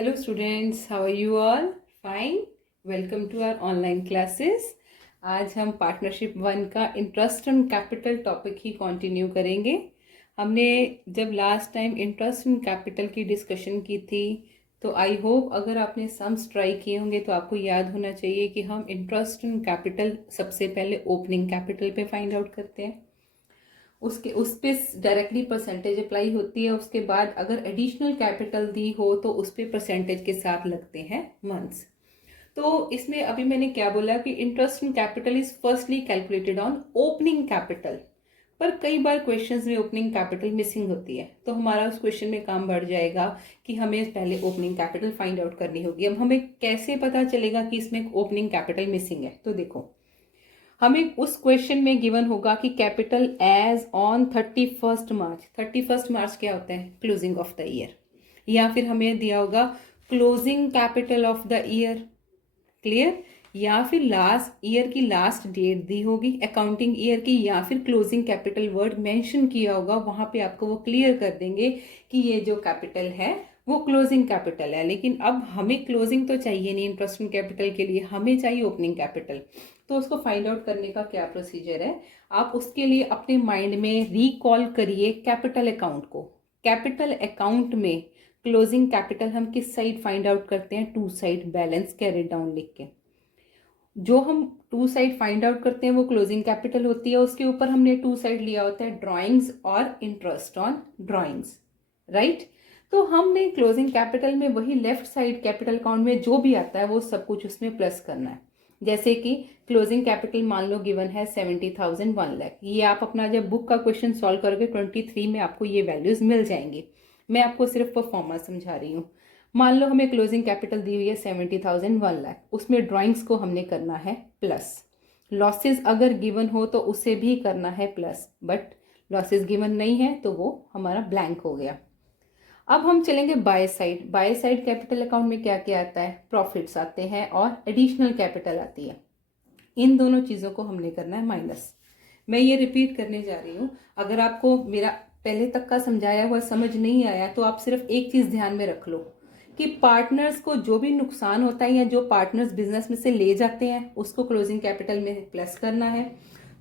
Hello students, how are you all? Fine. Welcome to our online classes. आज हम partnership 1 का interest and capital topic he continue करेंगे। हमने जब last time interest and capital की discussion की थी तो आई होप अगर आपने सम्स ट्राई किए होंगे तो आपको याद होना चाहिए कि हम इंटरेस्ट एंड कैपिटल सबसे पहले ओपनिंग कैपिटल पे फाइंड आउट करते हैं, उस पे डायरेक्टली परसेंटेज अप्लाई होती है। उसके बाद अगर एडिशनल कैपिटल दी हो तो उस पे परसेंटेज के साथ लगते हैं मंथ्स। तो इसमें अभी मैंने क्या बोला कि interest in capital is firstly calculated on opening capital, पर कई बार क्वेश्चंस में ओपनिंग कैपिटल मिसिंग होती है तो हमारा उस क्वेश्चन में काम बढ़ जाएगा कि हमें पहले ओपनिंग कैपिटल फाइंड आउट करनी होगी। अब हमें कैसे पता चलेगा कि इसमें ओपनिंग कैपिटल मिसिंग है? तो देखो, हमें उस क्वेश्चन में गिवन होगा कि कैपिटल एज ऑन 31 मार्च। 31 मार्च क्या होता है? Closing of the year. या फिर हमें दिया होगा closing capital of the year, clear. या फिर लास्ट ईयर की लास्ट डेट दी होगी अकाउंटिंग ईयर की, या फिर क्लोजिंग कैपिटल वर्ड मेंशन किया होगा, वहां पे आपको वो क्लियर कर देंगे कि ये जो कैपिटल है वो क्लोजिंग कैपिटल है। लेकिन अब हमें क्लोजिंग तो चाहिए नहीं इंटरेस्ट इन कैपिटल के लिए, हमें चाहिए ओपनिंग कैपिटल। तो उसको फाइंड आउट करने का क्या प्रोसीजर है, आप उसके लिए अपने माइंड में रिकॉल करिए कैपिटल अकाउंट को। कैपिटल अकाउंट में क्लोजिंग कैपिटल हम किस साइड फाइंड आउट करते हैं? To side balance carried down लिख के। जो हम टू साइड फाइंड आउट करते हैं वो क्लोजिंग कैपिटल होती है। उसके ऊपर हमने टू साइड लिया होता है ड्राइंग्स और इंटरेस्ट ऑन ड्राइंग्स, राइट। तो हमने क्लोजिंग कैपिटल में वही लेफ्ट साइड कैपिटल अकाउंट में जो भी आता है वो सब कुछ उसमें प्लस करना है। जैसे कि क्लोजिंग कैपिटल मान लो गिवन है 70,000 1 लाख। ये आप अपना जब बुक का क्वेश्चन सॉल्व करोगे 23 में आपको ये वैल्यूज मिल जाएंगी। मैं आपको सिर्फ परफॉर्मा समझा रही हूँ। मान लो हमें क्लोजिंग कैपिटल दी हुई है 70,000 1 लाख, उसमें ड्राइंग्स को हमने करना है प्लस। लॉसेस अगर गिवन हो तो उसे भी करना है प्लस, बट लॉसेस गिवन नहीं है तो वो हमारा ब्लैंक हो गया। अब हम चलेंगे by side. By side capital account में क्या क्या आता है? प्रॉफिट्स आते हैं और एडिशनल कैपिटल आती है। इन दोनों चीज़ों को हमने करना है माइनस। मैं ये रिपीट करने जा रही हूँ, अगर आपको मेरा पहले तक का समझाया हुआ समझ नहीं आया तो आप सिर्फ एक चीज़ ध्यान में रख लो कि पार्टनर्स को जो भी नुकसान होता है या जो पार्टनर्स बिजनेस में से ले जाते हैं उसको क्लोजिंग कैपिटल में प्लस करना है।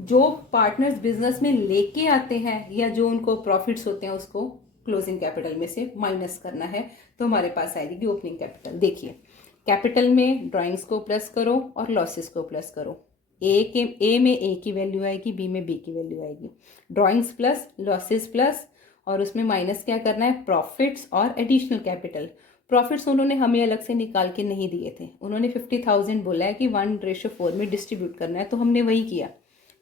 जो पार्टनर्स बिजनेस में लेके आते हैं या जो उनको प्रॉफिट्स होते हैं उसको क्लोजिंग कैपिटल में से माइनस करना है। तो हमारे पास आएगी ओपनिंग कैपिटल। देखिए, कैपिटल में ड्राइंग्स को प्लस करो और लॉसेस को प्लस करो। ए में ए की वैल्यू आएगी, बी में बी की वैल्यू आएगी। ड्राइंग्स प्लस, लॉसेस प्लस, और उसमें माइनस क्या करना है? प्रॉफिट्स और एडिशनल कैपिटल। प्रॉफिट्स उन्होंने हमें अलग से निकाल के नहीं दिए थे, उन्होंने 50,000 बोला है कि 1:4 में डिस्ट्रीब्यूट करना है, तो हमने वही किया।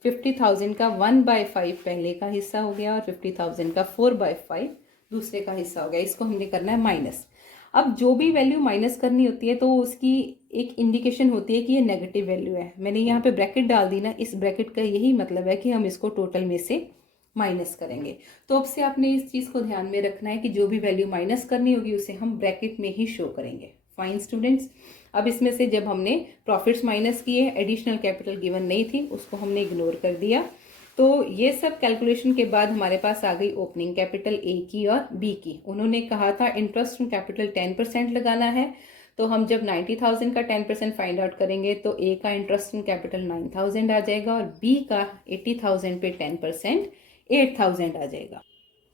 50,000 का 1/5 पहले का हिस्सा हो गया और 50,000 का 4/5 दूसरे का हिस्सा हो गया। इसको हमने करना है माइनस। अब जो भी वैल्यू माइनस करनी होती है तो उसकी एक इंडिकेशन होती है कि ये नेगेटिव वैल्यू है। मैंने यहाँ पे ब्रैकेट डाल दी ना, इस ब्रैकेट का यही मतलब है कि हम इसको टोटल में से माइनस करेंगे। तो अब से आपने इस चीज़ को ध्यान में रखना है कि जो भी वैल्यू माइनस करनी होगी उसे हम ब्रैकेट में ही शो करेंगे। फाइन स्टूडेंट्स, अब इसमें से जब हमने प्रॉफिट्स माइनस किए, एडिशनल कैपिटल गिवन नहीं थी, उसको हमने इग्नोर कर दिया। तो ये सब कैलकुलेशन के बाद हमारे पास आ गई ओपनिंग कैपिटल ए की और बी की। उन्होंने कहा था इंटरेस्ट इन कैपिटल 10% लगाना है, तो हम जब 90,000 का 10% फाइंड आउट करेंगे तो ए का इंटरेस्ट इन कैपिटल 9,000 आ जाएगा और बी का 80,000 पे 10% 8,000 आ जाएगा।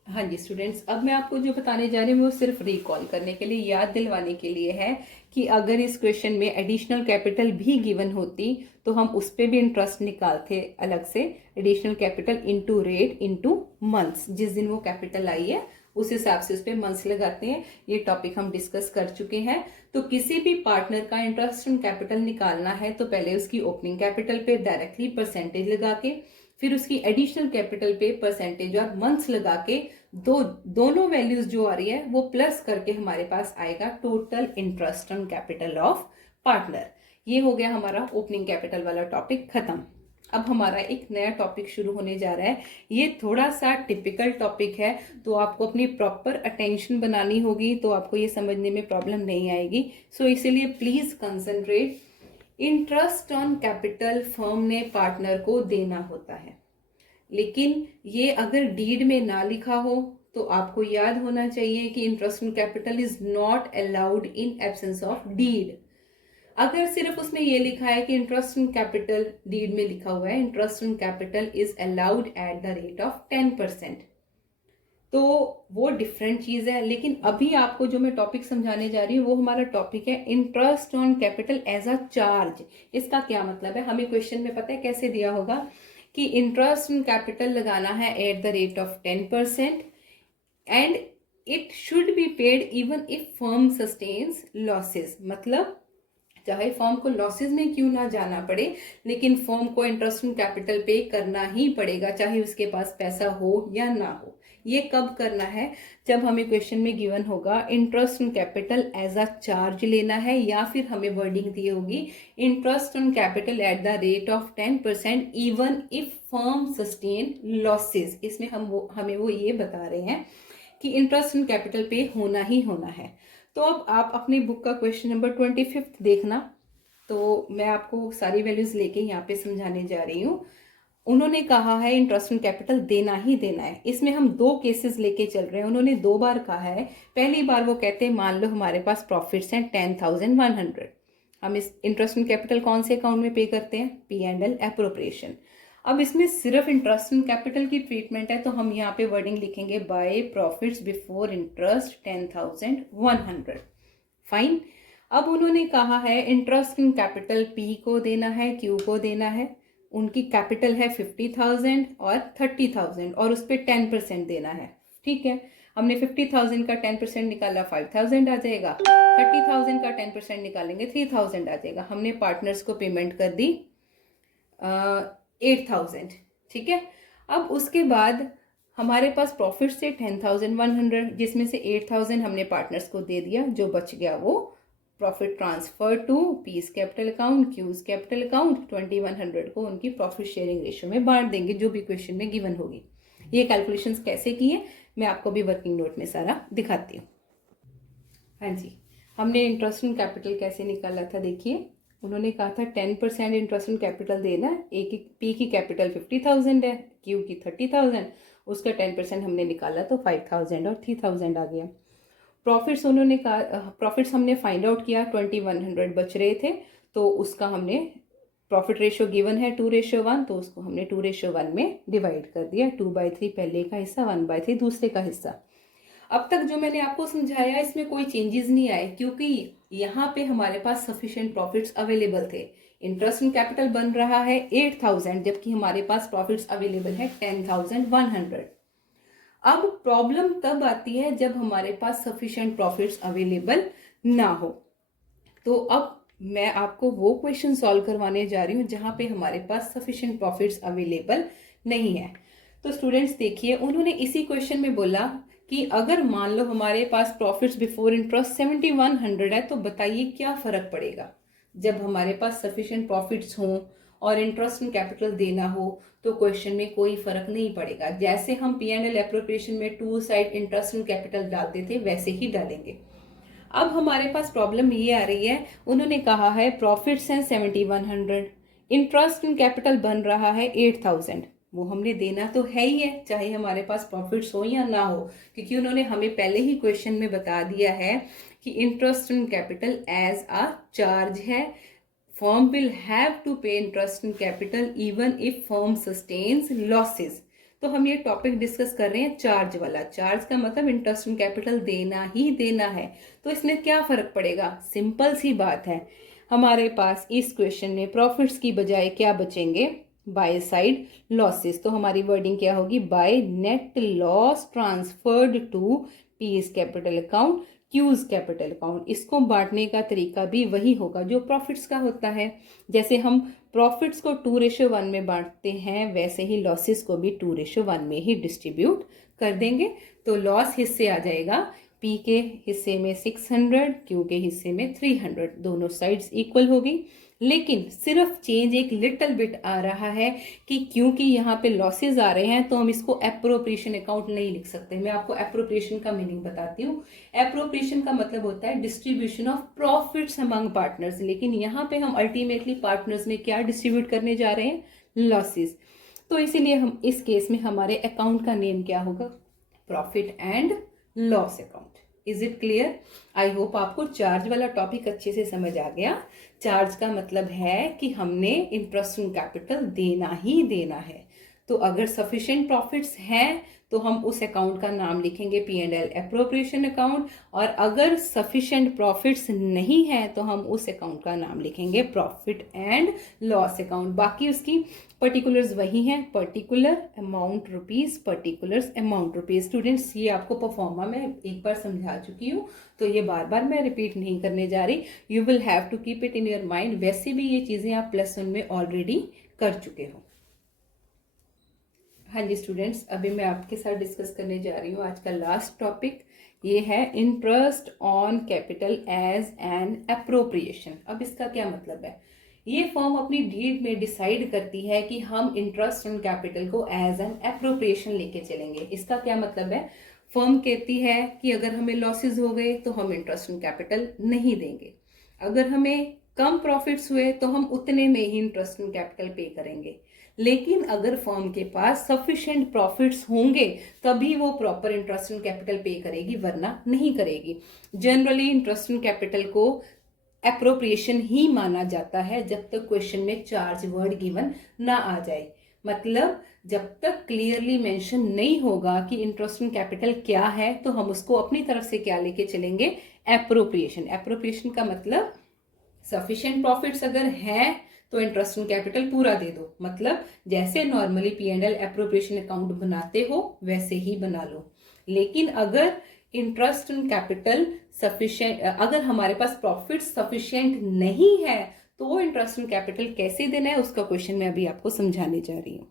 हाँ जी स्टूडेंट्स, अब मैं आपको जो बताने जा रही हूँ वो सिर्फ रिकॉल करने के लिए, याद दिलवाने के लिए है कि अगर इस क्वेश्चन में एडिशनल कैपिटल भी गिवन होती तो हम उस पर भी इंटरेस्ट निकालते अलग से। Additional capital into rate into months, जिस दिन वो कैपिटल आई है उस हिसाब से उस पर मंथ्स लगाते हैं। ये टॉपिक हम डिस्कस कर चुके हैं। तो किसी भी पार्टनर का इंटरेस्ट इन कैपिटल निकालना है तो पहले उसकी ओपनिंग कैपिटल पे डायरेक्टली परसेंटेज लगा के, फिर उसकी एडिशनल कैपिटल पे परसेंटेज और मंथ्स लगा के दोनों वैल्यूज जो आ रही है वो प्लस करके हमारे पास आएगा total interest on capital of partner. ये हो गया हमारा ओपनिंग कैपिटल वाला टॉपिक खत्म। अब हमारा एक नया टॉपिक शुरू होने जा रहा है। ये थोड़ा सा टिपिकल टॉपिक है तो आपको अपनी प्रॉपर अटेंशन बनानी होगी, तो आपको ये समझने में प्रॉब्लम नहीं आएगी। सो इसीलिए please concentrate. Interest on capital firm ने पार्टनर को देना होता है, लेकिन ये अगर डीड में ना लिखा हो तो आपको याद होना चाहिए कि interest on capital is not allowed in absence of deed. अगर सिर्फ उसमें ये लिखा है कि इंटरेस्ट ऑन कैपिटल, डीड में लिखा हुआ है interest on capital is allowed at the rate of 10%, तो वो डिफरेंट चीज है। लेकिन अभी आपको जो मैं टॉपिक समझाने जा रही हूँ वो हमारा टॉपिक है interest on capital as a charge. इसका क्या मतलब है, हमें क्वेश्चन में पता है कैसे दिया होगा कि इंटरेस्ट ऑन कैपिटल लगाना है eight the rate of 10% and it should be paid even if firm sustains losses. मतलब चाहे फर्म को लॉसेस में क्यों ना जाना पड़े, लेकिन फर्म को इंटरेस्ट ऑन कैपिटल पे करना ही पड़ेगा, चाहे उसके पास पैसा हो या ना हो। ये कब करना है, जब हमें क्वेश्चन में गिवन होगा interest on capital as a charge लेना है, या फिर हमें वर्डिंग दी होगी interest on capital at the rate of 10% even if firm sustain losses. इसमें हमें वो ये बता रहे हैं कि इंटरेस्ट ऑन कैपिटल पे होना ही होना है। तो अब आप अपनी बुक का क्वेश्चन नंबर 25 देखना। तो मैं आपको सारी वैल्यूज लेके यहाँ पे समझाने जा रही हूँ। उन्होंने कहा है इंटरेस्ट ऑन कैपिटल देना ही देना है। इसमें हम दो केसेस लेके चल रहे हैं। उन्होंने दो बार कहा है। पहली बार वो कहते हैं मान लो हमारे पास प्रॉफिट्स हैं 10,100, हम इस इंटरेस्ट ऑन कैपिटल कौन से अकाउंट में पे करते हैं, P&L एप्रोप्रिएशन। अब इसमें सिर्फ इंटरेस्ट ऑन कैपिटल की ट्रीटमेंट है, तो हम यहाँ पे वर्डिंग लिखेंगे by profits before interest 10,100। Fine. अब उन्होंने कहा है इंटरेस्ट इन कैपिटल P को देना है, Q को देना है। उनकी कैपिटल है 50,000 और 30,000 और उस पर 10% देना है। ठीक है, हमने 50,000 का 10% निकाला 5,000 आ जाएगा, 30,000 का 10% निकालेंगे 3,000 आ जाएगा। हमने पार्टनर्स को पेमेंट कर दी 8,000। ठीक है, अब उसके बाद हमारे पास प्रॉफिट से 10,100, जिसमें से 8,000 हमने पार्टनर्स को दे दिया, जो बच गया वो profit transfer to piece capital account, cues capital account. 2,100 को उनकी प्रॉफिट शेयरिंग रेशियो में बांट देंगे, जो भी क्वेश्चन में गिवन होगी। ये कैलकुलेशंस कैसे किए मैं आपको भी वर्किंग नोट में सारा दिखाती हूँ। हाँ जी, हमने इंटरेस्ट ऑन कैपिटल कैसे निकाला था, देखिए उन्होंने कहा था 10% इंटरेस्ट ऑन कैपिटल देना है। P की कैपिटल 50,000 है, Q की 30,000, उसका 10% हमने निकाला तो 5,000 और 3,000 आ गया। प्रॉफिट्स उन्होंने कहा, प्रॉफिट्स हमने फाइंड आउट किया, 2,100 बच रहे थे, तो उसका हमने प्रॉफिट रेशियो गिवन है 2:1, तो उसको हमने 2:1 में डिवाइड कर दिया। 2/3 पहले का हिस्सा, 1/3 दूसरे का हिस्सा। अब तक जो मैंने आपको समझाया इसमें कोई चेंजेस नहीं आए, क्योंकि यहाँ पे हमारे पास सफिशिएंट प्रॉफिट्स अवेलेबल थे। इंटरेस्ट इन कैपिटल बन रहा है 8,000, जबकि हमारे पास प्रॉफिट्स अवेलेबल है 10,100। अब प्रॉब्लम तब आती है जब हमारे पास सफिशिएंट प्रॉफिट्स अवेलेबल ना हो। तो अब मैं आपको वो क्वेश्चन सॉल्व करवाने जा रही हूँ जहाँ पे हमारे पास सफिशिएंट प्रॉफिट्स अवेलेबल नहीं है। तो स्टूडेंट्स देखिए, उन्होंने इसी क्वेश्चन में बोला कि अगर मान लो हमारे पास प्रॉफिट्स बिफोर इंटरेस्ट 7,100 है, तो बताइए क्या फर्क पड़ेगा जब हमारे पास सफिशिएंट प्रॉफिट्स हों और इंटरेस्ट इन कैपिटल देना हो, तो क्वेश्चन में कोई फर्क नहीं पड़ेगा। जैसे हम P&L एप्रोप्रिएशन में to side interest in capital डालते थे वैसे ही डालेंगे। अब हमारे पास प्रॉब्लम ये आ रही है, उन्होंने कहा है प्रॉफिट्स हैं 7,100, इंटरेस्ट इन कैपिटल बन रहा है 8,000। वो हमने देना तो है ही है, चाहे हमारे पास प्रॉफिट्स हो या ना हो, क्योंकि उन्होंने हमें पहले ही क्वेश्चन में बता दिया है कि interest in capital as a charge है। Firm will have to pay interest in capital even if firm sustains losses. तो हम ये टॉपिक डिस्कस कर रहे हैं चार्ज वाला। चार्ज का मतलब इंटरेस्ट इन कैपिटल देना ही देना है। तो इसमें क्या फर्क पड़ेगा, सिंपल सी बात है, हमारे पास इस क्वेश्चन में प्रॉफिट्स की बजाय क्या बचेंगे, बाय साइड लॉसेस। तो हमारी वर्डिंग क्या होगी, by net loss transferred to piece capital account, cues capital account. इसको बांटने का तरीका भी वही होगा जो प्रॉफिट्स का होता है। जैसे हम प्रॉफिट्स को 2:1 में बांटते हैं, वैसे ही लॉसेस को भी 2:1 में ही डिस्ट्रीब्यूट कर देंगे। तो लॉस हिस्से आ जाएगा, P के हिस्से में 600, Q के हिस्से में 300, दोनों साइड्स इक्वल होगी। लेकिन सिर्फ चेंज एक लिटिल बिट आ रहा है कि क्योंकि यहाँ पे लॉसेज आ रहे हैं तो हम इसको एप्रोप्रिएशन अकाउंट नहीं लिख सकते। मैं आपको एप्रोप्रिएशन का मीनिंग बताती हूँ। एप्रोप्रिएशन का मतलब होता है distribution of profits among partners, लेकिन यहाँ पे हम अल्टीमेटली पार्टनर्स में क्या डिस्ट्रीब्यूट करने जा रहे हैं, लॉसेज। तो इसीलिए हम इस केस में हमारे अकाउंट का नेम क्या होगा, profit and loss account. Is it clear? I hope आपको चार्ज वाला टॉपिक अच्छे से समझ आ गया। चार्ज का मतलब है कि हमने इंटरेस्ट ऑन कैपिटल देना ही देना है। तो अगर सफिशिएंट प्रॉफिट्स हैं तो हम उस अकाउंट का नाम लिखेंगे P&L एप्रोप्रिएशन अकाउंट, और अगर सफिशिएंट प्रॉफिट्स नहीं है तो हम उस अकाउंट का नाम लिखेंगे प्रॉफिट एंड लॉस अकाउंट। बाकी उसकी पर्टिकुलर्स वही हैं, particular amount rupees, particulars amount rupees. Students, ये आपको परफॉर्मा में एक बार समझा चुकी हूँ, तो ये बार बार मैं रिपीट नहीं करने जा रही। You will have to keep it in your mind. वैसे भी ये चीजें आप +1 में ऑलरेडी कर चुके हो। हाँ जी स्टूडेंट्स, अभी मैं आपके साथ डिस्कस करने जा रही हूँ आज का लास्ट टॉपिक। ये है interest on capital as an appropriation. अब इसका क्या मतलब है? ये फर्म अपनी डीड में डिसाइड करती है कि हम इंटरेस्ट ऑन कैपिटल को एज एन एप्रोप्रिएशन लेके चलेंगे। इसका क्या मतलब है? फर्म कहती है कि अगर हमें लॉसेज हो गए तो हम इंटरेस्ट ऑन कैपिटल नहीं देंगे, अगर हमें कम प्रॉफिट्स हुए तो हम उतने में ही इंटरेस्ट ऑन कैपिटल पे करेंगे। लेकिन अगर फर्म के पास सफिशिएंट प्रॉफिट्स होंगे तभी वो प्रॉपर इंटरेस्ट ऑन कैपिटल पे करेगी, वरना नहीं करेगी। जनरली इंटरेस्ट ऑन कैपिटल को एप्रोप्रिएशन ही माना जाता है जब तक क्वेश्चन में चार्ज वर्ड गिवन ना आ जाए। मतलब जब तक क्लियरली मेंशन नहीं होगा कि इंटरेस्ट ऑन कैपिटल क्या है तो हम उसको अपनी तरफ से क्या लेके चलेंगे? एप्रोप्रिएशन। एप्रोप्रिएशन का मतलब सफिशिएंट प्रॉफिट्स अगर हैं तो इंटरेस्ट ऑन कैपिटल पूरा दे दो। मतलब जैसे नॉर्मली P&L एप्रोप्रिएशन अकाउंट बनाते हो वैसे ही बना लो। लेकिन अगर इंटरेस्ट ऑन कैपिटल सफिशिएंट, अगर हमारे पास प्रॉफिट सफिशिएंट नहीं है तो वो इंटरेस्ट ऑन कैपिटल कैसे देना है उसका क्वेश्चन मैं अभी आपको समझाने जा रही हूँ।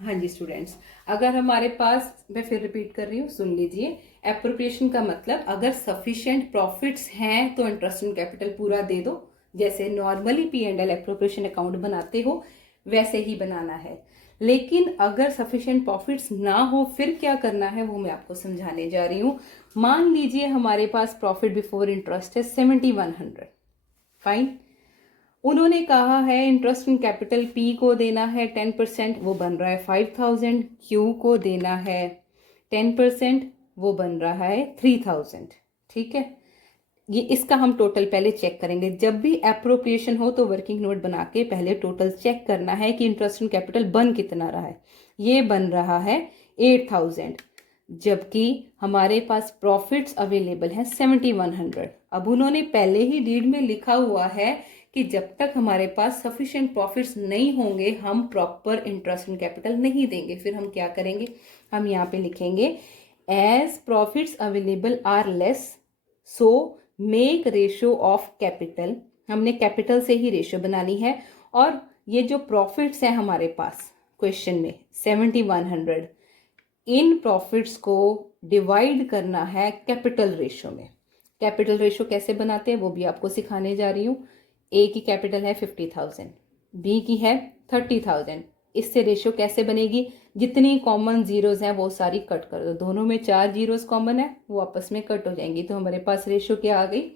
हाँ जी स्टूडेंट्स, अगर हमारे पास, मैं फिर रिपीट कर रही हूँ, सुन लीजिए। एप्रोप्रिएशन का मतलब अगर सफिशिएंट प्रॉफिट्स हैं तो इंटरेस्ट ऑन कैपिटल पूरा दे दो। जैसे नॉर्मली P&L एप्रोप्रिएशन अकाउंट बनाते हो वैसे ही बनाना है। लेकिन अगर सफिशिएंट प्रॉफिट्स ना हो फिर क्या करना है वो मैं आपको समझाने जा रही हूँ। मान लीजिए हमारे पास प्रॉफिट बिफोर इंटरेस्ट है 7100। फाइन, उन्होंने कहा है इंटरेस्ट इन कैपिटल P को देना है 10%, वो बन रहा है 5000। Q को देना है 10%, वो बन रहा है 3000। ठीक है, ये इसका हम टोटल पहले चेक करेंगे। जब भी एप्रोप्रिएशन हो तो वर्किंग नोट बना के पहले टोटल चेक करना है कि इंटरेस्ट इन कैपिटल बन कितना रहा है। ये बन रहा है 8000, जबकि हमारे पास प्रॉफिट्स अवेलेबल हैं 7100। अब उन्होंने पहले ही डीड में लिखा हुआ है कि जब तक हमारे पास सफिशिएंट प्रॉफिट्स नहीं होंगे हम प्रॉपर इंटरेस्ट इन कैपिटल नहीं देंगे। फिर हम क्या करेंगे? हम यहाँ पे लिखेंगे as profits available are less so make ratio of capital. हमने कैपिटल से ही रेशियो बनानी है, और ये जो प्रॉफिट्स हैं हमारे पास क्वेश्चन में 7100, इन प्रॉफिट्स को डिवाइड करना है कैपिटल रेशियो में। कैपिटल रेशियो कैसे बनाते हैं वो भी आपको सिखाने जा रही हूँ। ए की कैपिटल है 50,000, बी की है 30,000। इससे रेशियो कैसे बनेगी? जितनी कॉमन जीरोज हैं वो सारी कट कर दो। दोनों में 4 जीरोज कॉमन है, वो आपस में कट हो जाएंगी। तो हमारे पास रेशियो क्या आ गई?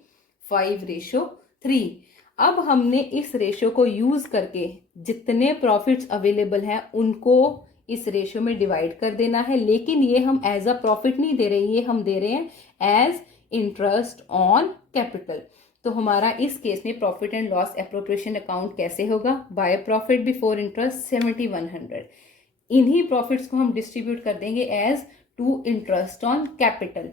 5:3। अब हमने इस रेशियो को यूज करके जितने प्रॉफिट्स अवेलेबल हैं उनको इस रेशियो में डिवाइड कर देना है। लेकिन ये हम एज अ प्रॉफिट नहीं दे रहे, ये हम दे रहे हैं एज इंटरेस्ट ऑन कैपिटल। तो हमारा इस केस में profit and loss appropriation account कैसे होगा? By profit before interest 7100। इन्हीं प्रॉफिट्स को हम डिस्ट्रीब्यूट कर देंगे as to interest on capital.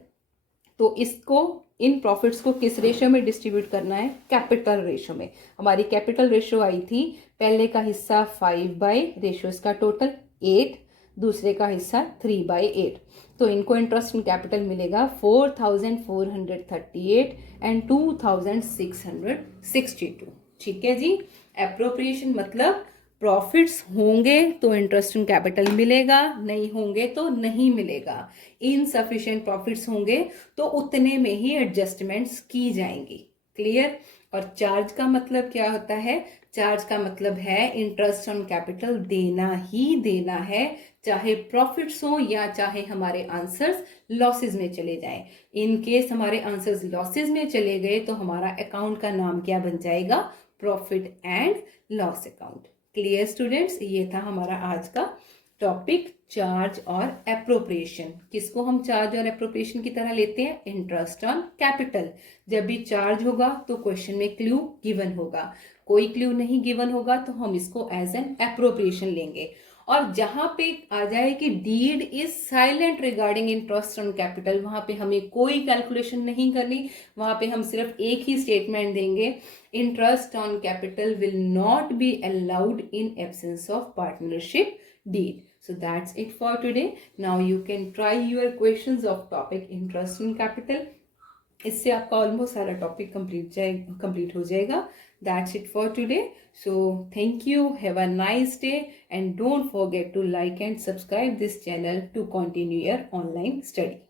तो इसको, इन प्रॉफिट्स को किस रेशियो में डिस्ट्रीब्यूट करना है? कैपिटल रेशियो में। हमारी कैपिटल रेशियो आई थी, पहले का हिस्सा 5 रेशियो इसका टोटल 8, दूसरे का हिस्सा 3/8। तो इनको इंटरेस्ट इन कैपिटल मिलेगा 4438 एंड 2662। ठीक है जी। एप्रोप्रिएशन मतलब प्रॉफिट्स होंगे तो इंटरेस्ट इन कैपिटल मिलेगा, नहीं होंगे तो नहीं मिलेगा। इनसफिशिएंट प्रॉफिट्स होंगे तो उतने में ही एडजस्टमेंट्स की जाएंगी। क्लियर? और चार्ज का मतलब क्या होता है? चार्ज का मतलब है इंटरेस्ट ऑन कैपिटल देना ही देना है, चाहे प्रॉफिट्स हो या चाहे हमारे आंसर्स लॉसेज में चले जाएं। इन केस हमारे आंसर्स लॉसेज में चले गए तो हमारा अकाउंट का नाम क्या बन जाएगा? Profit and loss account. Clear students? ये था हमारा आज का टॉपिक चार्ज और एप्रोप्रिएशन। किसको हम चार्ज और एप्रोप्रिएशन की तरह लेते हैं? Interest on capital. जब भी चार्ज होगा तो क्वेश्चन में क्लू गिवन होगा, कोई क्लू नहीं गिवन होगा तो हम इसको एज एन एप्रोप्रिएशन लेंगे। और जहां पे आ जाए कि deed is silent regarding interest on capital, वहां पे हमें कोई कैलकुलेशन नहीं करनी, वहां पे हम सिर्फ एक ही स्टेटमेंट देंगे, interest on capital will not be allowed in absence of partnership deed. So that's it for today. Now you can try your questions of topic interest in capital. इससे आपका ऑलमोस्ट सारा टॉपिक कंप्लीट हो जाएगा. That's it for today. So thank you. Have a nice day and don't forget to like and subscribe this channel to continue your online study.